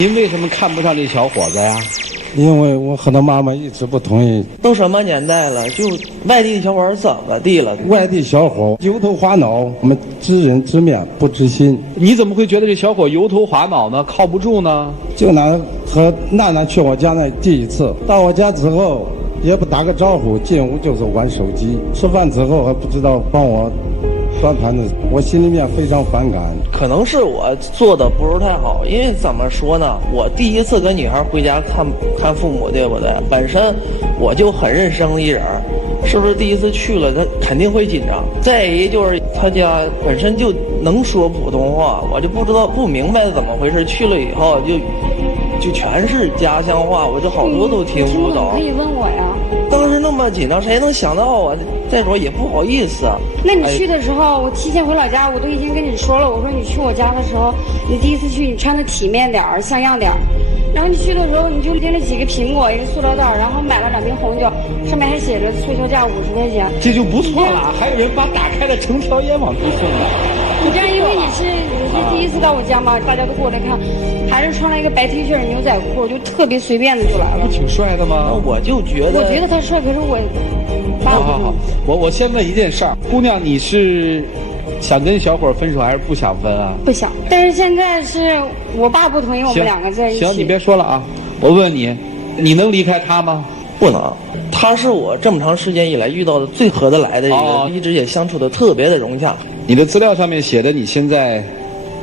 您为什么看不上这小伙子呀？因为我和他妈妈一直不同意。都什么年代了，就外地小伙怎么地了？外地小伙油头滑脑，我们知人知面不知心。你怎么会觉得这小伙油头滑脑呢？靠不住呢？就拿和娜娜去我家那第一次，到我家之后也不打个招呼，进屋就是玩手机。吃饭之后还不知道帮我端盘子，我心里面非常反感。可能是我做的不是太好，因为怎么说呢，我第一次跟女孩回家看父母，对不对？本身我就很认生一人，是不是第一次去了，他肯定会紧张。再一就是他家本身就能说普通话，我就不明白怎么回事，去了以后就全是家乡话，我就好多都听不懂。可以问我呀。当时那么紧张，谁能想到啊？再说也不好意思啊。那你去的时候，我提前回老家，我都已经跟你说了，我说你去我家的时候，你第一次去，你穿的体面点儿，像样点儿。然后你去的时候，你就拎了几个苹果，一个塑料袋，然后买了2瓶红酒，上面还写着促销价50块钱。这就不错了，还有人把打开了成条烟往出送呢。你这样，因为你是第一次到我家嘛，大家都过来看，还是穿了一个白 T 恤、牛仔裤，就特别随便的就来了。挺帅的吗？我就觉得，我觉得他帅，可是我好，我先问一件事儿，姑娘，你是想跟小伙分手还是不想分啊？不想，但是现在是我爸不同意我们两个在一起。行，你别说了啊，我问问你，你能离开他吗？不能，他是我这么长时间以来遇到的最合得来的一个，一直也相处的特别的融洽。你的资料上面写的你现在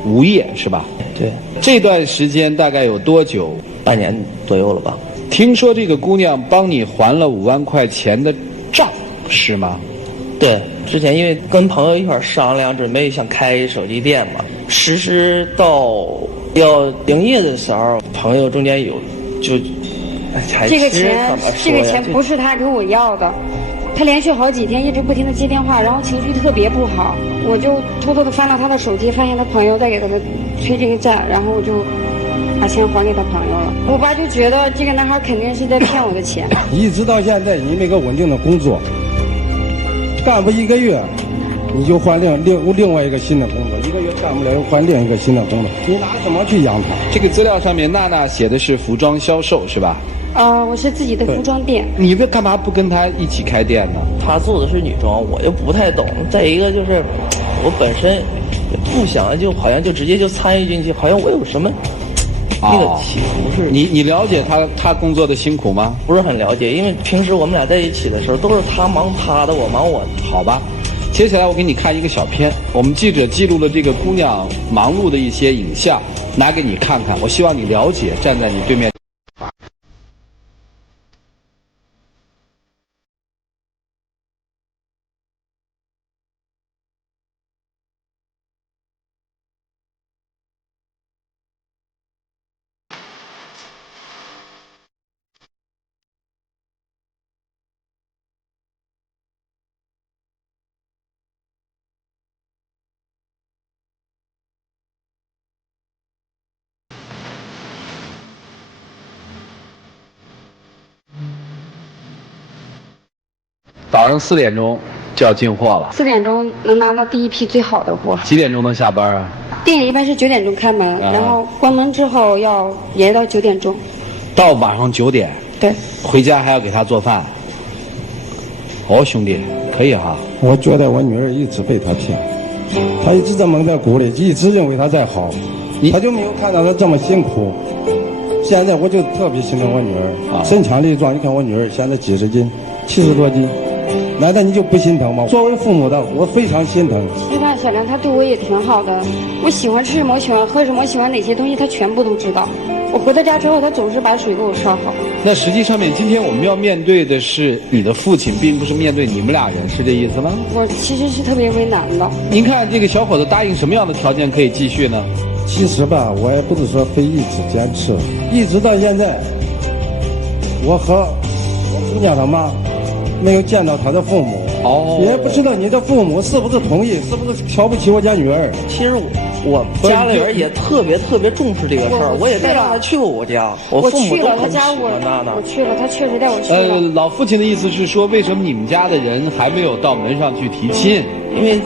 无业是吧？对，这段时间大概有多久？半年左右了吧。听说这个姑娘帮你还了5万块钱的账，是吗？对，之前因为跟朋友一块商量，准备想开手机店嘛，实施到要营业的时候，朋友中间有这个钱不是他给我要的，他连续好几天一直不停的接电话，然后情绪特别不好，我就偷偷的翻到他的手机，发现他朋友在给他催这个债，然后我就把钱还给他朋友了。我爸就觉得这个男孩肯定是在骗我的钱。一直到现在你没个稳定的工作，干不1个月你就换另外一个新的工作，1个月干不了又换另一个新的工作，你拿什么去养他？这个资料上面娜娜写的是服装销售是吧？我是自己的服装店。你干嘛不跟他一起开店呢？他做的是女装，我就不太懂。再一个就是，我本身不想就好像就直接就参与进去，好像我有什么那个企图是。你了解他工作的辛苦吗？不是很了解，因为平时我们俩在一起的时候都是他忙他的，我忙我的。好吧，接下来我给你看一个小片，我们记者记录了这个姑娘忙碌的一些影像，拿给你看看。我希望你了解，站在你对面。早上4点钟就要进货了。4点钟能拿到第一批最好的货。几点钟能下班啊？店一般是9点钟开门，然后关门之后也到9点钟。到晚上9点。对。回家还要给他做饭。哦，兄弟，可以哈。我觉得我女儿一直被他骗，他一直在蒙在鼓里，一直认为他在好，他就没有看到他这么辛苦。现在我就特别心疼我女儿，身强力壮。你看我女儿现在几十斤，70多斤。难道你就不心疼吗？作为父母的，我非常心疼。对吧，小梁他对我也挺好的，我喜欢吃什么，我喜欢喝什么，喜欢哪些东西，他全部都知道。我回到家之后，他总是把水给我烧好。那实际上面，今天我们要面对的是你的父亲，并不是面对你们俩人，是这意思吗？我其实是特别为难的。您看这个小伙子答应什么样的条件可以继续呢？其实吧，我也不是说非一直坚持，一直到现在，我和我姑娘他妈没有见到他的父母，也不知道你的父母是不是同意，是不是瞧不起我家女儿。其实我家里人也特别重视这个事儿，我也带他去过我家，我父母都很喜欢娜娜。我去了，他确实带我去了。老父亲的意思是说，为什么你们家的人还没有到门上去提亲？因为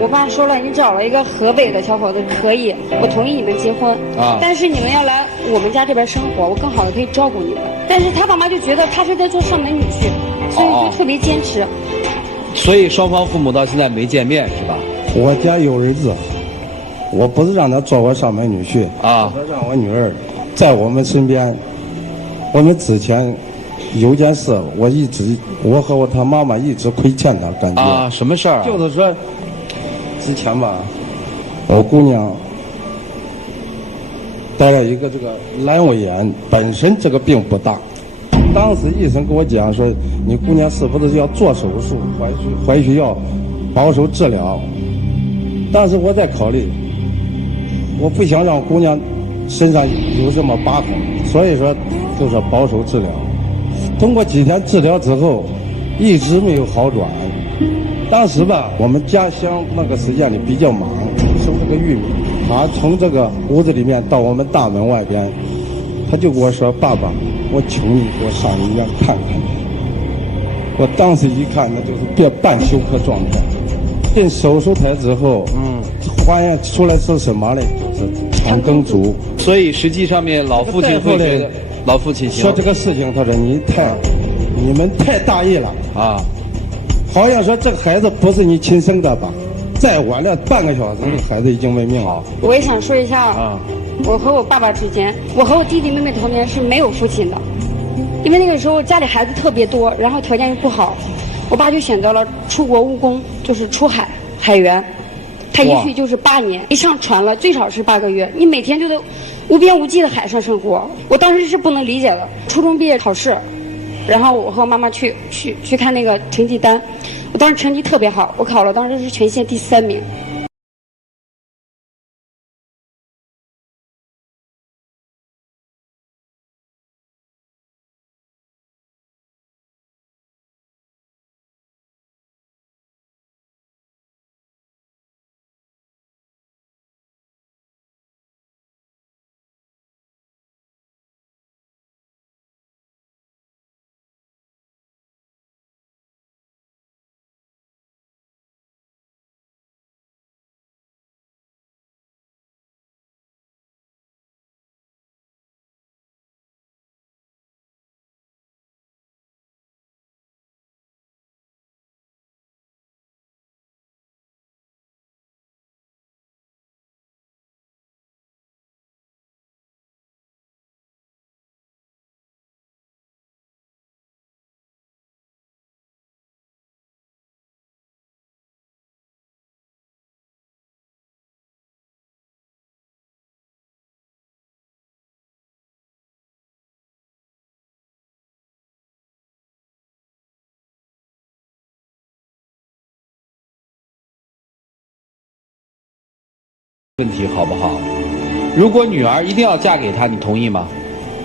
我爸说了，你找了一个河北的小伙子可以，我同意你们结婚啊，但是你们要来我们家这边生活，我更好的可以照顾你们。但是他爸妈就觉得他是在做上门女婿，所以就特别坚持。所以双方父母到现在没见面是吧？我家有儿子，我不是让他做我上门女婿啊，我让我女儿在我们身边。我们之前有件事，我和他妈妈一直亏欠他，感觉啊，什么事儿啊？就是说，之前吧，我姑娘得了一个这个阑尾炎，本身这个病不大。当时医生跟我讲说，你姑娘是不是要做手术，还需要保守治疗？但是我在考虑，我不想让姑娘身上有什么疤痕，所以说就是保守治疗。通过几天治疗之后，一直没有好转。当时吧，我们家乡那个时间里比较忙，收这个玉米。他从这个屋子里面到我们大门外边，他就跟我说：“爸爸，我求你给我上医院看看。”我当时一看，那就是半休克状态。进手术台之后，发现出来是什么呢？就是肠梗阻。所以实际上面老父亲会觉得，老父亲说这个事情，他说你们太大意了啊！好像说这个孩子不是你亲生的吧？再晚了半个小时，这个孩子已经没命了。我也想说一下啊，我和我爸爸之间，我和我弟弟妹妹童年是没有父亲的，因为那个时候家里孩子特别多，然后条件又不好，我爸就选择了出国务工，就是出海员。他一去就是8年，一上船了最少是8个月，你每天就在无边无际的海上生活。我当时是不能理解的。初中毕业考试，然后我和我妈妈去看那个成绩单，我当时成绩特别好，我考了当时是全县第3名。问题好不好？如果女儿一定要嫁给他，你同意吗？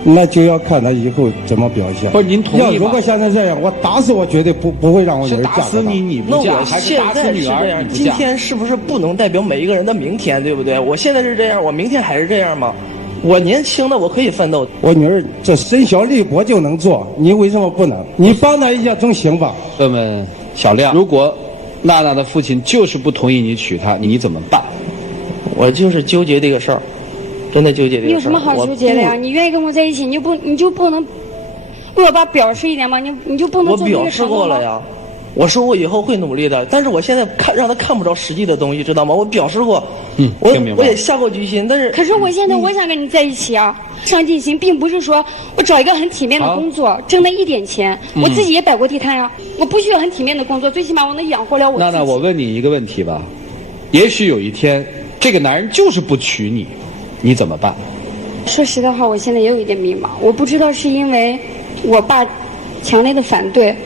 那就要看他以后怎么表现。不是您同意吗？如果像他这样，我打死我绝对不会让我女儿嫁给他。是打死你不嫁，还是打死女儿你不嫁？今天是不是不能代表每一个人的明天，对不对？我现在是这样，我明天还是这样吗？我年轻的我可以奋斗。我女儿这身小力薄就能做，你为什么不能？你帮她一下总行吧？问问小亮，如果娜娜的父亲就是不同意你娶她，你怎么办？我就是纠结这个事儿，真的纠结这个事儿。你有什么好纠结的呀？你愿意跟我在一起，你就不能为我爸表示一点吗？你就不能做这个我表示过了呀，我说我以后会努力的，但是我现在让他看不着实际的东西，知道吗？我表示过，我也下过决心，但是可是我现在我想跟你在一起啊，上进心并不是说我找一个很体面的工作，挣那一点钱，我自己也摆过地摊呀，我不需要很体面的工作，最起码我能养活了我自己。娜娜，我问你一个问题吧，也许有一天这个男人就是不娶你，你怎么办？说实在话，我现在也有一点迷茫，我不知道是因为我爸强烈的反对，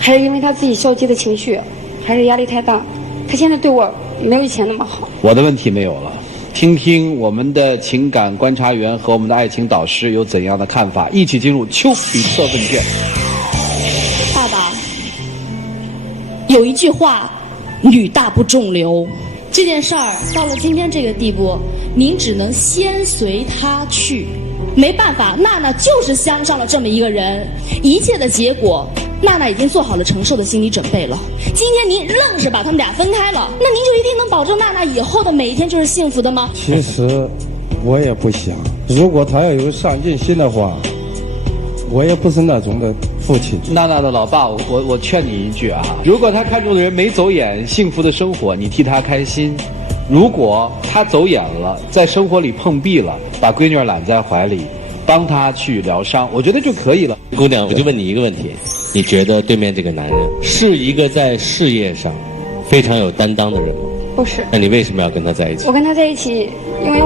还是因为他自己消极的情绪，还是压力太大，他现在对我没有以前那么好。我的问题没有了，听听我们的情感观察员和我们的爱情导师有怎样的看法，一起进入丘比特问卷。爸爸，有一句话，女大不中留，这件事儿到了今天这个地步，您只能先随他去。没办法，娜娜就是相上了这么一个人，一切的结果，娜娜已经做好了承受的心理准备了。今天您愣是把他们俩分开了，那您就一定能保证娜娜以后的每一天就是幸福的吗？其实我也不想，如果他要有上进心的话，我也不是那种的父亲。娜娜的老爸，我劝你一句啊，如果他看中的人没走眼，幸福的生活，你替他开心；如果他走眼了，在生活里碰壁了，把闺女揽在怀里，帮他去疗伤，我觉得就可以了。姑娘，我就问你一个问题，你觉得对面这个男人是一个在事业上非常有担当的人吗？不是。那你为什么要跟他在一起？我跟他在一起，因为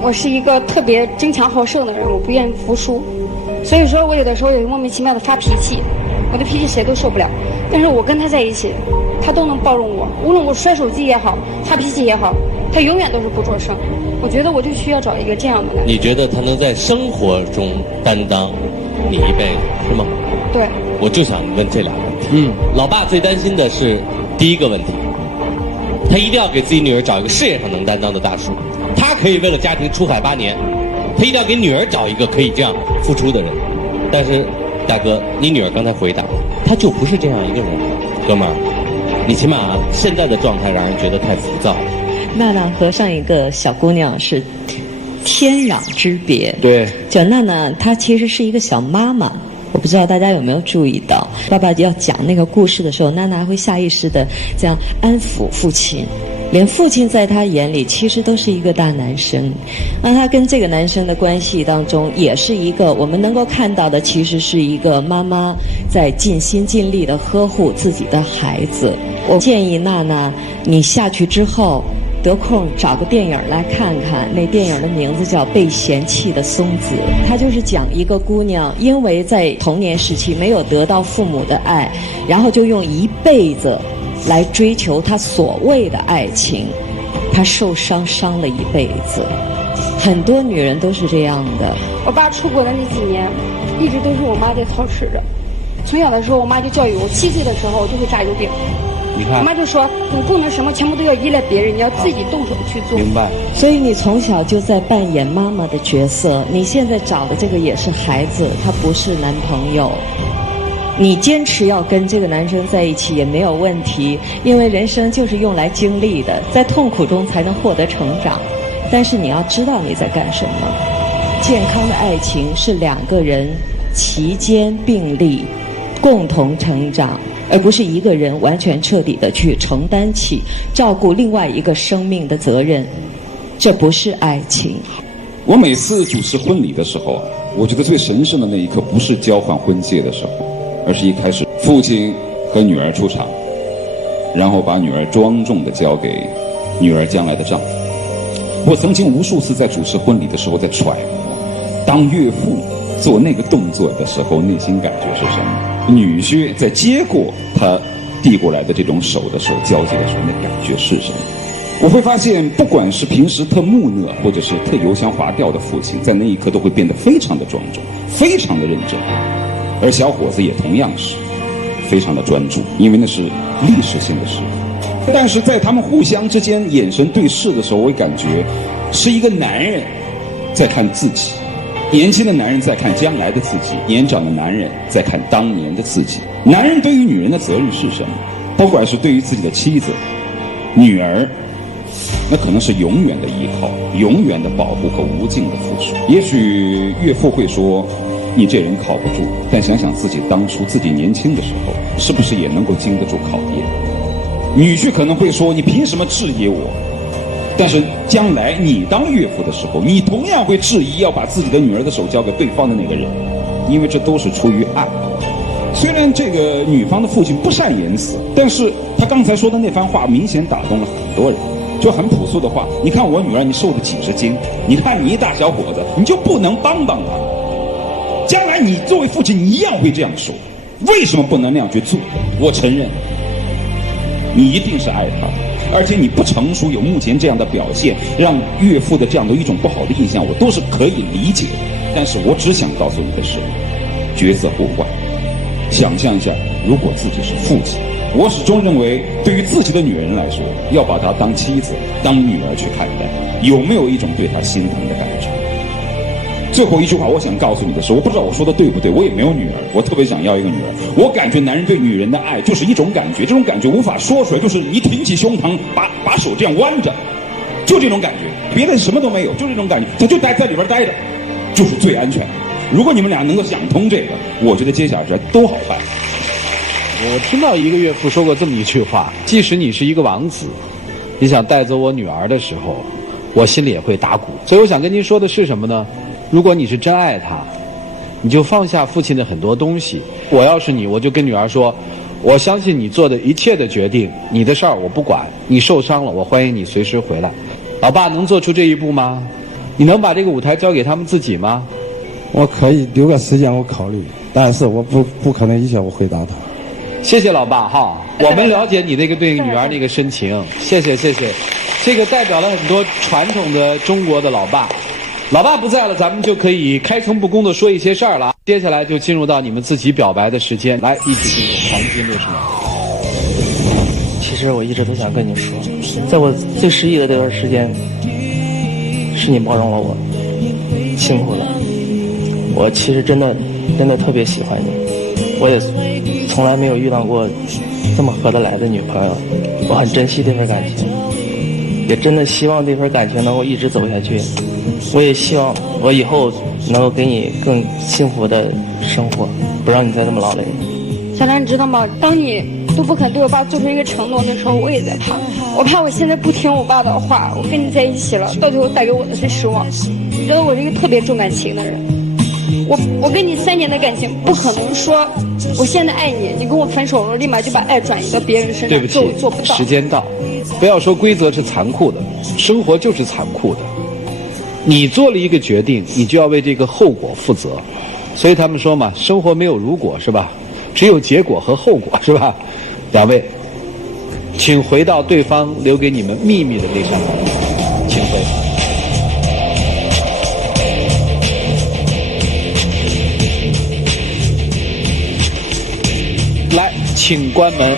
我是一个特别争强好胜的人，我不愿意服输。所以说我有的时候也莫名其妙的发脾气，我的脾气谁都受不了。但是我跟他在一起，他都能包容我，无论我摔手机也好，发脾气也好，他永远都是不作声。我觉得我就需要找一个这样的男人。你觉得他能在生活中担当你一辈子是吗？对。我就想问这俩问题。老爸最担心的是第一个问题，他一定要给自己女儿找一个事业上能担当的大叔，他可以为了家庭出海8年。他一定要给女儿找一个可以这样付出的人，但是大哥，你女儿刚才回答了，她就不是这样一个人。哥们儿，你起码现在的状态让人觉得太浮躁了。娜娜和上一个小姑娘是天壤之别。对，就娜娜她其实是一个小妈妈，我不知道大家有没有注意到，爸爸要讲那个故事的时候，娜娜会下意识的这样安抚父亲。连父亲在他眼里其实都是一个大男生，那他跟这个男生的关系当中也是一个我们能够看到的，其实是一个妈妈在尽心尽力的呵护自己的孩子。我建议娜娜，你下去之后得空找个电影来看看，那电影的名字叫《被嫌弃的松子》，它就是讲一个姑娘因为在童年时期没有得到父母的爱，然后就用一辈子来追求他所谓的爱情，他受伤了一辈子。很多女人都是这样的。我爸出国的那几年，一直都是我妈在操持着。从小的时候，我妈就教育我，7岁的时候我就会炸油饼。你看，我妈就说你不能什么全部都要依赖别人，你要自己动手去做。明白。所以你从小就在扮演妈妈的角色，你现在找的这个也是孩子，他不是男朋友。你坚持要跟这个男生在一起也没有问题，因为人生就是用来经历的，在痛苦中才能获得成长。但是你要知道你在干什么。健康的爱情是2个人齐肩并立，共同成长，而不是一个人完全彻底的去承担起照顾另外一个生命的责任。这不是爱情。我每次主持婚礼的时候，我觉得最神圣的那一刻不是交换婚戒的时候，而是一开始父亲和女儿出场，然后把女儿庄重地交给女儿将来的丈夫。我曾经无数次在主持婚礼的时候在揣摩，当岳父做那个动作的时候，内心感觉是什么？女婿在接过他递过来的这种手的时候，交接的时候，那感觉是什么？我会发现，不管是平时特木讷，或者是特油腔滑调的父亲，在那一刻都会变得非常的庄重，非常的认真。而小伙子也同样是非常的专注，因为那是历史性的时刻。但是在他们互相之间眼神对视的时候，我会感觉是一个男人在看自己，年轻的男人在看将来的自己，年长的男人在看当年的自己。男人对于女人的责任是什么？不管是对于自己的妻子、女儿，那可能是永远的依靠，永远的保护和无尽的付出。也许岳父会说你这人靠不住，但想想自己当初自己年轻的时候，是不是也能够经得住考验？女婿可能会说你凭什么质疑我？但是将来你当岳父的时候，你同样会质疑要把自己的女儿的手交给对方的那个人，因为这都是出于爱。虽然这个女方的父亲不善言辞，但是他刚才说的那番话明显打动了很多人。就很朴素的话，你看我女儿你瘦了几十斤，你看你一大小伙子，你就不能帮帮她？将来你作为父亲，你一样会这样说，为什么不能那样去做？我承认你一定是爱他的，而且你不成熟，有目前这样的表现，让岳父的这样的一种不好的印象，我都是可以理解的。但是我只想告诉你的是，角色互换。想象一下，如果自己是父亲，我始终认为，对于自己的女人来说，要把她当妻子、当女儿去看待，有没有一种对她心疼的感觉？最后一句话，我想告诉你的是，我不知道我说的对不对，我也没有女儿，我特别想要一个女儿。我感觉男人对女人的爱就是一种感觉，这种感觉无法说出来，就是你挺起胸膛，把手这样弯着，就这种感觉，别的什么都没有，就这种感觉，他就待在里边待着，就是最安全的。如果你们俩能够想通这个，我觉得接下来都好办。我听到一个岳父说过这么一句话：即使你是一个王子，你想带走我女儿的时候，我心里也会打鼓。所以我想跟您说的是什么呢？如果你是真爱她，你就放下父亲的很多东西。我要是你，我就跟女儿说，我相信你做的一切的决定，你的事儿我不管，你受伤了，我欢迎你随时回来。老爸能做出这一步吗？你能把这个舞台交给他们自己吗？我可以留个时间我考虑，但是我不可能一下我回答他。谢谢老爸哈，我们了解你那个对女儿那个深情，谢谢。这个代表了很多传统的中国的老爸。老爸不在了，咱们就可以开诚布公的说一些事儿了。接下来就进入到你们自己表白的时间，来一起进入黄金60秒。其实我一直都想跟你说，在我最失意的这段时间，是你包容了我，辛苦了。我其实真的特别喜欢你，我也从来没有遇到过这么合得来的女朋友，我很珍惜这份感情，也真的希望这份感情能够一直走下去。我也希望我以后能够给你更幸福的生活，不让你再这么劳累。小兰，你知道吗？当你都不肯对我爸做出一个承诺的时候，我也在怕。我怕我现在不听我爸的话，我跟你在一起了，到最后带给我的是失望。你知道我是一个特别重感情的人，我跟你3年的感情，不可能说我现在爱你，你跟我分手了，立马就把爱转移到别人身上，对不起，我做不到。时间到，不要说规则是残酷的，生活就是残酷的。你做了一个决定，你就要为这个后果负责。所以他们说嘛，生活没有如果，是吧？只有结果和后果，是吧？两位，请回到对方留给你们秘密的那扇门，请回。来，请关门。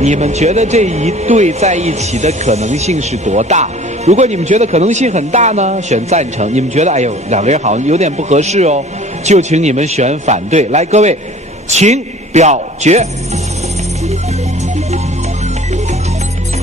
你们觉得这一对在一起的可能性是多大？如果你们觉得可能性很大呢，选赞成；你们觉得哎呦两个人好像有点不合适哦，就请你们选反对。来，各位，请表决。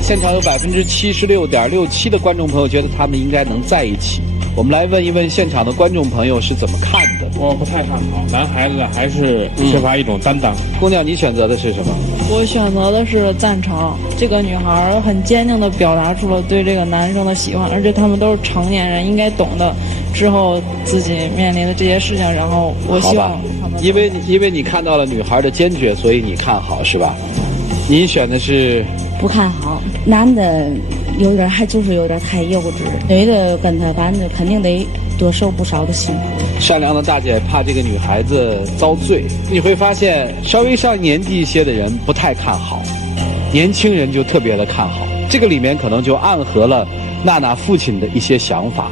现场有76.67%的观众朋友觉得他们应该能在一起。我们来问一问现场的观众朋友是怎么看的？我不太看好，男孩子还是缺乏一种担当。姑娘，你选择的是什么？我选择的是赞成。这个女孩很坚定地表达出了对这个男生的喜欢，而且他们都是成年人，应该懂得之后自己面临的这些事情。然后我希望他们，因为你看到了女孩的坚决，所以你看好是吧？您选的是不看好，男的就是有点太幼稚，女的跟他反正肯定得多受不少的辛苦。善良的大姐怕这个女孩子遭罪，你会发现稍微上年纪一些的人不太看好，年轻人就特别的看好。这个里面可能就暗合了娜娜父亲的一些想法。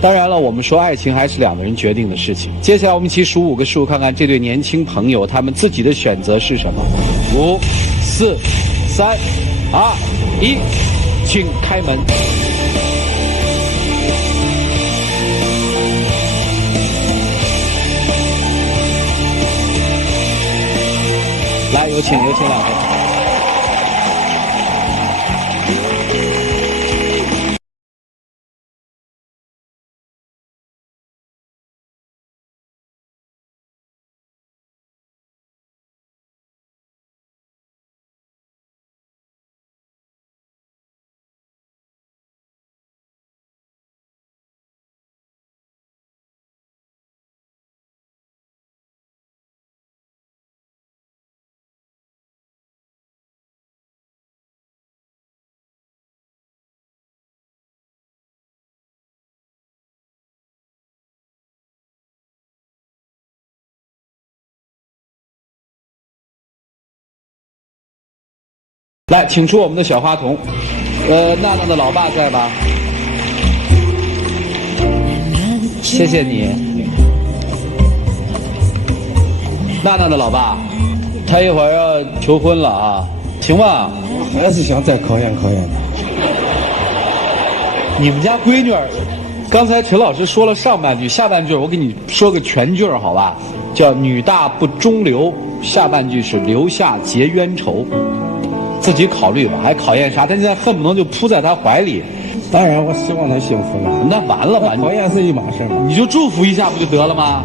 当然了，我们说爱情还是2个人决定的事情。接下来我们一起数5个数，看看这对年轻朋友他们自己的选择是什么。5、4、3、2、1，请开门。来，有请2位。来，请出我们的小花童。娜娜的老爸在吧？谢谢你。娜娜的老爸，他一会儿要求婚了啊，行吧？我还是想再考验考验他。你们家闺女儿，刚才陈老师说了上半句，下半句我给你说个全句好吧？叫女大不中留，下半句是留下结冤仇。自己考虑吧，还考验啥？他现在恨不能就扑在他怀里。当然，我希望他幸福了。那完了吧？考验是一码事嘛，你就祝福一下不就得了吗？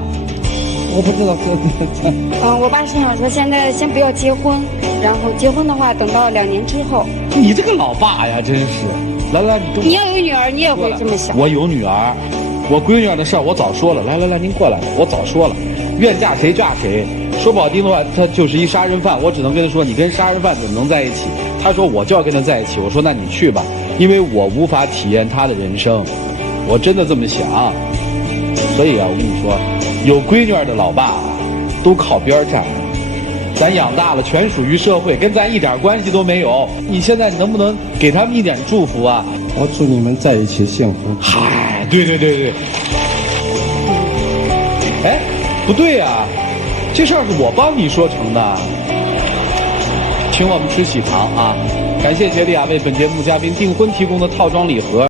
我不知道我爸是想说现在先不要结婚，然后结婚的话等到2年之后。你这个老爸呀，真是！来，你要有女儿，你也会这么想。我有女儿，我闺女的事儿我早说了。来，您过来，我早说了，愿嫁谁嫁谁。说不好听的话，他就是一杀人犯，我只能跟他说，你跟杀人犯怎么能在一起？他说我就要跟他在一起，我说那你去吧，因为我无法体验他的人生，我真的这么想。所以啊，我跟你说，有闺女的老爸都靠边站，咱养大了全属于社会，跟咱一点关系都没有。你现在能不能给他们一点祝福啊？我祝你们在一起幸福。嗨，对。哎，不对呀，这事儿是我帮你说成的，请我们吃喜糖啊！感谢杰利亚为本节目嘉宾订婚提供的套装礼盒。